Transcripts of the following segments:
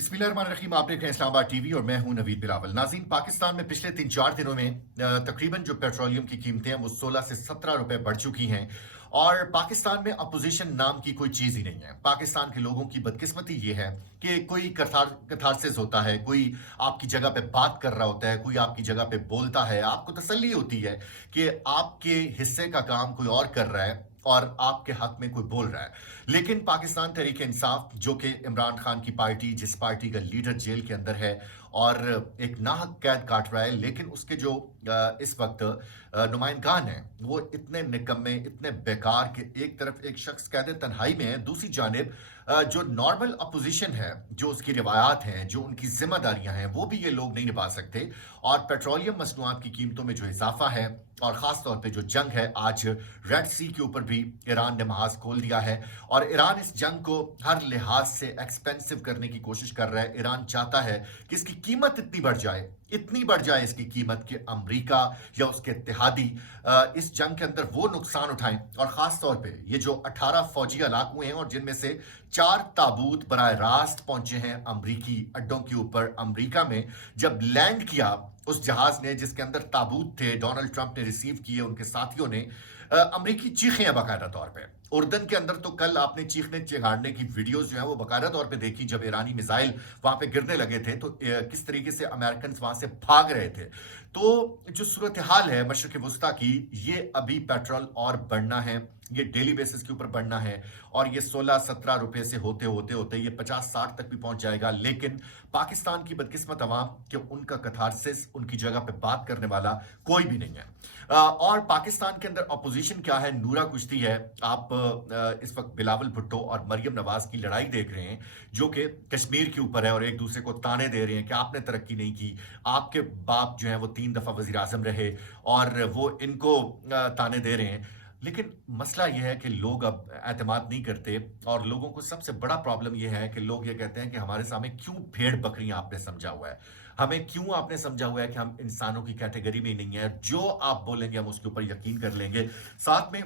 बिस्मिल्लाहिर्रहमानिर्रहीम। आप देख रहे हैं इस्लामाबाद टीवी और मैं हूं नवीद बिलावल। नाज़रीन, पाकिस्तान में पिछले 3-4 दिनों में तकरीबन जो पेट्रोलियम की कीमतें हैं वो 16 से 17 रुपए बढ़ चुकी हैं और पाकिस्तान में अपोजिशन नाम की कोई चीज़ ही नहीं है। पाकिस्तान के लोगों की बदकिस्मती ये है कि कोई कथारसिस होता है, कोई आपकी जगह पे बात कर रहा होता है, कोई आपकी जगह पे बोलता है, आपको तसल्ली होती है कि आपके हिस्से का काम कोई और कर रहा है और आपके हक में कोई बोल रहा है। लेकिन पाकिस्तान तहरीक इंसाफ, जो कि इमरान खान की पार्टी, जिस पार्टी का लीडर जेल के अंदर है और एक नाहक कैद काट रहा है, लेकिन उसके जो इस वक्त नुमाइंदगान हैं वो इतने निकम्मे, इतने बेकार कि एक तरफ एक शख्स कैद तन्हाई में है, दूसरी जानिब जो नॉर्मल अपोजिशन है, जो उसकी रिवायात हैं, जो उनकी जिम्मेदारियां हैं, वो भी ये लोग नहीं निभा सकते। और पेट्रोलियम मसनूआत की कीमतों में जो इजाफा है और ख़ास तौर पे जो जंग है, आज रेड सी के ऊपर भी ईरान ने महाज खोल दिया है और ईरान इस जंग को हर लिहाज से एक्सपेंसिव करने की कोशिश कर रहा है। ईरान चाहता है कि इसकी कीमत इतनी बढ़ जाए इसकी कीमत कि अमेरिका या उसके इत्तेहादी इस जंग के अंदर वो नुकसान उठाएं। और ख़ास तौर पे ये जो 18 फौजी हलाक हुए हैं और जिनमें से 4 ताबूत बराह रास्त पहुंचे हैं अमरीकी अड्डों के ऊपर। अमरीका में जब लैंड किया उस जहाज ने जिसके अंदर ताबूत थे, डोनाल्ड ट्रंप ने रिसीव किए, उनके साथियों ने अमरीकी चीखें हैं बाकायदा तौर पे। उर्दन के अंदर तो कल आपने चीखने चिहाड़ने की वीडियोस जो है वो बाकायदा तौर पे देखी, जब ईरानी मिसाइल वहां पे गिरने लगे थे तो किस तरीके से अमेरिकन वहां से भाग रहे थे। तो जो सूरत हाल है मशरक़ वुस्ता की, ये अभी पेट्रोल और बढ़ना है, ये डेली बेसिस के ऊपर बढ़ना है और ये 16-17 रुपए से होते होते होते ये 50-60 तक भी पहुंच जाएगा। लेकिन पाकिस्तान की बदकिस्मत अवाम कि उनका कथारसिस, उनकी जगह पे बात करने वाला कोई भी नहीं है। और पाकिस्तान के अंदर अपोजिशन क्या है, नूरा कुश्ती है। आप इस वक्त बिलावल भुट्टो और मरियम नवाज की लड़ाई देख रहे हैं जो कि कश्मीर के ऊपर है और एक दूसरे को ताने दे रहे हैं कि आपने तरक्की नहीं की, आपके बाप जो है वो 3 दफा वजीर आजम रहे और वो इनको ताने दे रहे हैं। लेकिन मसला यह है कि लोग अब एतमाद नहीं करते और लोगों को सबसे बड़ा प्रॉब्लम यह है कि लोग ये कहते हैं कि हमारे सामने क्यों भेड़ बकरियां आपने समझा हुआ है, हमें क्यों आपने समझा हुआ है कि हम इंसानों की कैटेगरी में नहीं है, जो आप बोलेंगे हम उसके ऊपर यकीन कर लेंगे। साथ में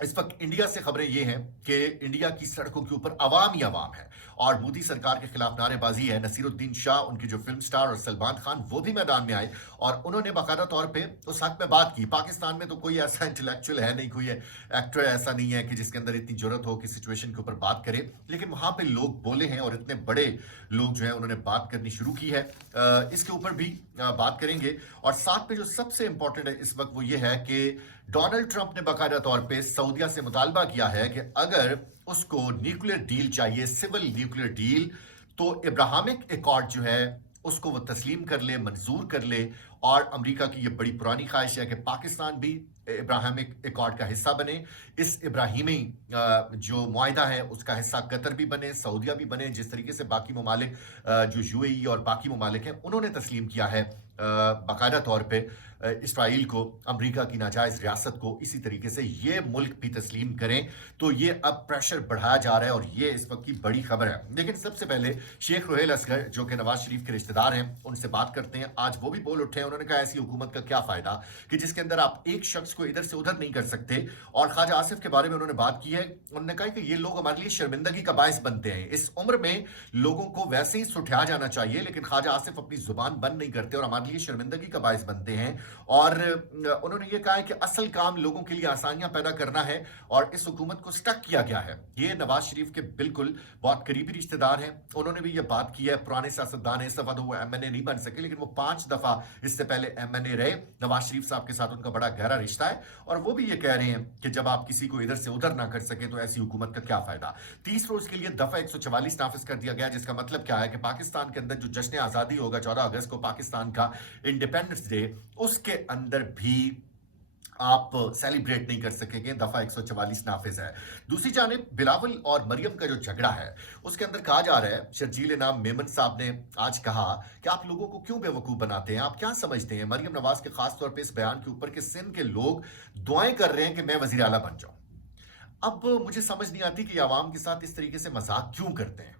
इस वक्त इंडिया से खबरें ये हैं कि इंडिया की सड़कों के ऊपर अवाम ही अवाम है और मोदी सरकार के खिलाफ नारेबाजी है। नसीरुद्दीन शाह, उनके जो फिल्म स्टार, और सलमान खान, वो भी मैदान में आए और उन्होंने बाकायदा तौर पे उस हक में बात की। पाकिस्तान में तो कोई ऐसा इंटेलेक्चुअल है नहीं, कोई एक्टर ऐसा नहीं है कि जिसके अंदर इतनी जरूरत हो कि सिचुएशन के ऊपर बात करे, लेकिन वहां पे लोग बोले हैं और इतने बड़े लोग जो है उन्होंने बात करनी शुरू की है। इसके ऊपर भी बात करेंगे। और साथ में जो सबसे इंपॉर्टेंट है इस वक्त वो ये है कि डोनाल्ड ट्रंप ने बाकायदा तौर पे सऊदीया से मुतालबा किया है कि अगर उसको न्यूक्लियर डील चाहिए, सिविल न्यूक्लियर डील, तो इब्राहिमिक एकॉर्ड जो है उसको वो तस्लीम कर ले, मंजूर कर ले। और अमेरिका की ये बड़ी पुरानी ख्वाहिश है कि पाकिस्तान भी इब्राहिमिक एकॉर्ड का हिस्सा बने। इस इब्राहिमी जो मुआहिदा है उसका हिस्सा कतर भी बने, सऊदीया भी बने, जिस तरीके से बाकी ममालिक जो यूएई और बाकी ममालिक हैं उन्होंने तस्लीम किया है बाकायदा तौर पे इसराइल को, अमेरिका की नाजायज रियासत को, इसी तरीके से ये मुल्क भी तस्लीम करें। तो ये अब प्रेशर बढ़ाया जा रहा है और ये इस वक्त की बड़ी खबर है। लेकिन सबसे पहले शेख रुहेल असगर जो कि नवाज शरीफ के रिश्तेदार हैं उनसे बात करते हैं। आज वो भी बोल उठे हैं, उन्होंने कहा ऐसी हुकूमत का क्या फायदा कि जिसके अंदर आप एक शख्स को इधर से उधर नहीं कर सकते। और ख्वाजा आसिफ के बारे में उन्होंने बात की है, उन्होंने कहा कि ये लोग हमारे लिए शर्मिंदगी का बायस बनते हैं। इस उम्र में लोगों को वैसे ही सुठा जाना चाहिए, लेकिन ख्वाजा आसिफ अपनी जुबान बंद नहीं करते और हमारे लिए शर्मिंदगी का बायस बनते हैं। और उन्होंने ये कहा है कि असल काम लोगों के लिए आसानियां पैदा करना है और इस हुकूमत को स्टक किया गया है। ये नवाज शरीफ के बिल्कुल बहुत करीबी रिश्तेदार हैं, उन्होंने भी ये बात की है। पुराने सियासतदान, इस दफा तो वो एमएनए नहीं बन सके, लेकिन वो 5 दफा इससे पहले एमएनए रहे। नवाज शरीफ साहब के साथ उनका बड़ा गहरा रिश्ता है और वो भी ये कह रहे हैं कि जब आप किसी को इधर से उधर ना कर सके तो ऐसी हुकूमत का क्या फायदा। 30 रोज के लिए दफा 144 नाफिज कर दिया गया, जिसका मतलब क्या है कि पाकिस्तान के अंदर जो जश्न आजादी होगा 14 अगस्त को, पाकिस्तान का इंडिपेंडेंस डे, उसके अंदर भी आप सेलिब्रेट नहीं कर सकेंगे। दफा 144 नाफिज है। दूसरी जानिब बिलावल और मरियम का जो झगड़ा है उसके अंदर कहा जा रहा है, शर्जील नाम मेमन साहब ने आज कहा कि आप लोगों को क्यों बेवकूफ बनाते हैं, आप क्या समझते हैं मरियम नवाज के खास तौर पे इस बयान के ऊपर कि सिंध के लोग दुआएं कर रहे हैं कि मैं वजीर आला बन जाऊं। अब मुझे समझ नहीं आती कि आवाम के साथ इस तरीके से मजाक क्यों करते हैं।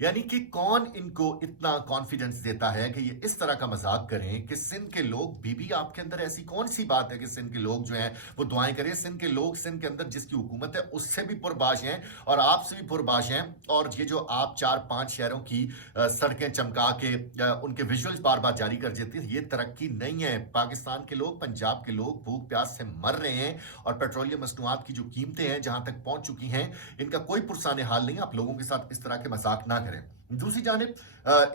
यानी कि कौन इनको इतना कॉन्फिडेंस देता है कि ये इस तरह का मजाक करें कि सिंध के लोग बीबी आपके अंदर ऐसी कौन सी बात है कि सिंध के लोग जो हैं वो दुआएं करें। सिंध के लोग सिंध के अंदर जिसकी हुकूमत है उससे भी पुरबाश हैं और आपसे भी पुरबाश हैं। और ये जो आप 4-5 शहरों की सड़कें चमका के उनके विजुअल्स बार बार जारी कर देते हैं, ये तरक्की नहीं है। पाकिस्तान के लोग, पंजाब के लोग भूख प्यास से मर रहे हैं और पेट्रोलियम मसनूआत की जो कीमतें हैं जहां तक पहुंच चुकी हैं, इनका कोई पुरसाने हाल नहीं। आप लोगों के साथ इस तरह के मजाक ना करें। दूसरी जानिब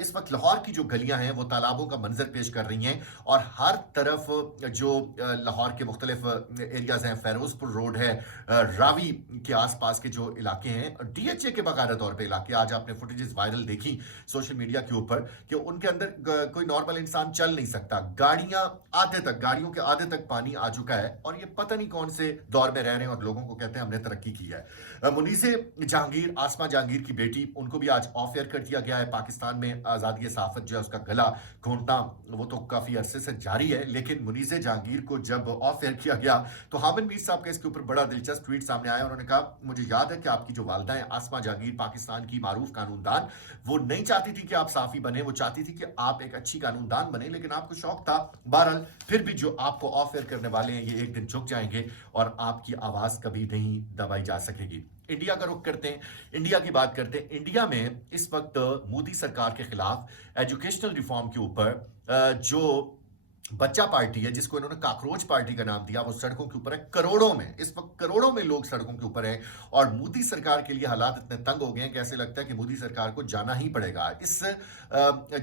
इस वक्त लाहौर की जो गलियां हैं वो तालाबों का मंजर पेश कर रही हैं और हर तरफ जो लाहौर के मुख्तलिफ एरियाज हैं, फेरोजपुर रोड है, रावी के आसपास के जो इलाके हैं, डीएचए के बाकायदा तौर पे इलाके, आज आपने फुटेजेस वायरल देखी सोशल मीडिया के ऊपर कि उनके अंदर कोई नॉर्मल इंसान चल नहीं सकता। गाड़ियों के आधे तक पानी आ चुका है और ये पता नहीं कौन से दौर में रह रहे हैं और लोगों को कहते हैं हमने तरक्की की है। मुनीसे जहांगीर, आसमा जहांगीर की बेटी, उनको भी आज ऑफ एयर कर दिया गया है। पाकिस्तान में आज़ादी सहाफत जो है उसका गला घोंटना वो तो काफ़ी अरसे से जारी है, लेकिन मुनीसे जहांगीर को जब ऑफ एयर किया गया तो हामिद मीर साहब का इसके ऊपर बड़ा दिलचस्प ट्वीट सामने आया। उन्होंने कहा, मुझे याद है कि आपकी जो वालदा है आसमा जहांगीर, पाकिस्तान की मारूफ कानूनदान, वो नहीं चाहती थी कि आप साफ़ी बने, वो चाहती थी कि आप एक अच्छी कानूनदान बने, लेकिन आपको शौक था। बहरहाल फिर भी जो आपको ऑफ एयर करने वाले हैं ये एक दिन झुक जाएंगे और आपकी आवाज़ कभी नहीं दबाई जा सकेगी। इंडिया का रुख करते हैं, इंडिया की बात करते हैं। इंडिया में इस वक्त मोदी सरकार के खिलाफ एजुकेशनल रिफॉर्म के ऊपर जो बच्चा पार्टी है, जिसको इन्होंने काकरोच पार्टी का नाम दिया, वो सड़कों के ऊपर है। करोड़ों में, इस वक्त करोड़ों में लोग सड़कों के ऊपर हैं और मोदी सरकार के लिए हालात इतने तंग हो गए हैं कि ऐसे लगता है कि मोदी सरकार को जाना ही पड़ेगा। इस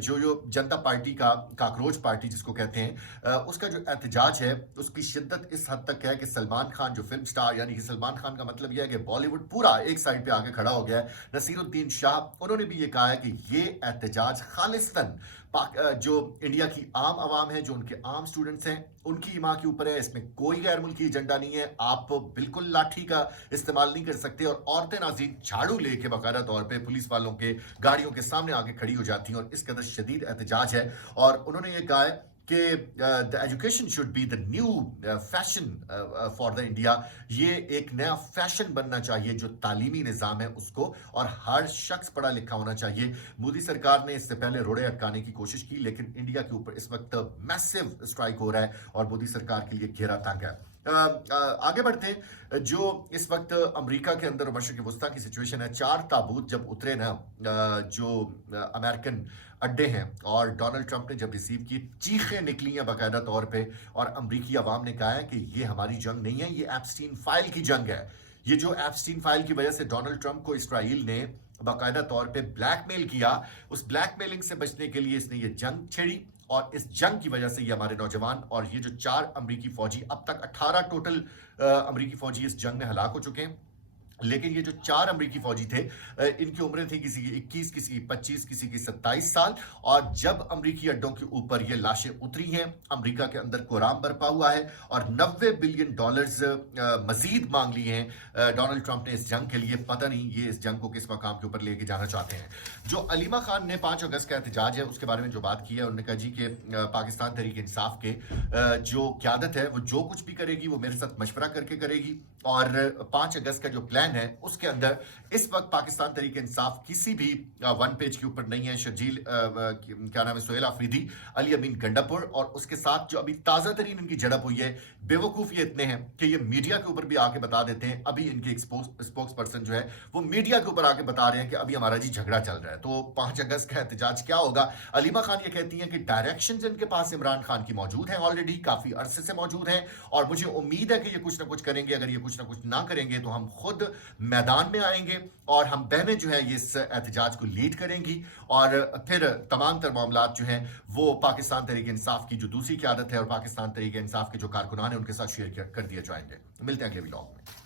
जो जनता पार्टी का, काकरोच पार्टी जिसको कहते हैं, उसका जो एहतजाज है उसकी शिद्दत इस हद तक है कि सलमान खान जो फिल्म स्टार, यानी कि सलमान खान का मतलब यह है कि बॉलीवुड पूरा एक साइड पे आके खड़ा हो गया है। नसीरुद्दीन शाह, उन्होंने भी ये कहा है कि ये एहतजाज खालिस्तन जो इंडिया की आम आवाम है, जो उनके आम स्टूडेंट्स हैं, उनकी माँ के ऊपर है। इसमें कोई गैर मुल्की एजेंडा नहीं है। आप बिल्कुल लाठी का इस्तेमाल नहीं कर सकते और औरतें नाज़रीन झाड़ू लेके बाकायदा तौर पे पुलिस वालों के गाड़ियों के सामने आके खड़ी हो जाती हैं और इस कदर शदीद एहतजाज है। और उन्होंने ये कहा है कि the education should be the new fashion for the India. ये एक नया फैशन बनना चाहिए जो तालीमी निज़ाम है उसको, और हर शख्स पढ़ा लिखा होना चाहिए। मोदी सरकार ने इससे पहले रोड़े अटकाने की कोशिश की, लेकिन इंडिया के ऊपर इस वक्त मैसिव स्ट्राइक हो रहा है और मोदी सरकार के लिए घेरा तंग है। आगे बढ़ते हैं। जो इस वक्त अमेरिका के अंदर मशरक़ वस्ता की सिचुएशन है, 4 ताबूत जब उतरे ना, जो अमेरिकन अड्डे हैं, और डोनाल्ड ट्रंप ने जब रिसीव की, चीखें निकली हैं बाकायदा तौर पे और अमरीकी अवाम ने कहा है कि ये हमारी जंग नहीं है, ये एप्स्टीन फाइल की जंग है। ये जो एप्स्टीन फाइल की वजह से डोनाल्ड ट्रंप को इसराइल ने बाकायदा तौर पे ब्लैकमेल किया, उस ब्लैकमेलिंग से बचने के लिए इसने ये जंग छेड़ी और इस जंग की वजह से ये हमारे नौजवान और ये जो 4 अमरीकी फौजी, अब तक 18 टोटल अमरीकी फौजी इस जंग में हलाक हो चुके हैं। लेकिन ये जो 4 अमरीकी फौजी थे, इनकी उम्रें थी किसी की 21, किसी की 25, किसी की 27 साल। और जब अमरीकी अड्डों के ऊपर ये लाशें उतरी हैं, अमरीका के अंदर कोराम बरपा हुआ है और $90 बिलियन मजीद मांग लिए हैं डोनाल्ड ट्रंप ने इस जंग के लिए। पता नहीं ये इस जंग को किस मकाम के ऊपर लेके जाना चाहते हैं। जो अलीमा खान ने 5 अगस्त का एहतजाज है उसके बारे में जो बात की है, उन्होंने कहा जी कि पाकिस्तान तहरीक इंसाफ के जो क़यादत है वो जो कुछ भी करेगी वो मेरे साथ मशवरा करके करेगी, और 5 अगस्त का जो प्लान है उसके अंदर इस वक्त पाकिस्तान तहरीक इंसाफ किसी भी 1 पेज के ऊपर नहीं है। शर्जील क्या नाम है, सोहेल आफरीदी, अली अमीन गंडापुर, और उसके साथ जो अभी ताज़ा तरीन इनकी झड़प हुई है, बेवकूफ़ ये इतने हैं कि ये मीडिया के ऊपर भी आके बता देते हैं। अभी इनके स्पोक्स पर्सन जो है वो मीडिया के ऊपर आके बता रहे हैं कि अभी हमारा जी झगड़ा चल रहा है। तो 5 अगस्त का एहतजाज क्या होगा? अलीमा खान ये कहती हैं कि डायरेक्शंस इनके पास इमरान खान की मौजूद हैं, ऑलरेडी काफ़ी अरसे से मौजूद हैं, और मुझे उम्मीद है कि ये कुछ ना कुछ करेंगे। अगर ये कुछ ना कुछ ना करेंगे तो हम खुद मैदान में आएंगे और हम बहनें जो है ये इस एहतजाज को लीड करेंगी, और फिर तमाम तर मामलात जो हैं वो पाकिस्तान तहरीक इंसाफ की जो दूसरी क़यादत है और पाकिस्तान तहरीक इंसाफ के जो कारकुनान हैं उनके साथ शेयर कर दिए जाएंगे। मिलते हैं अगले व्लॉग में।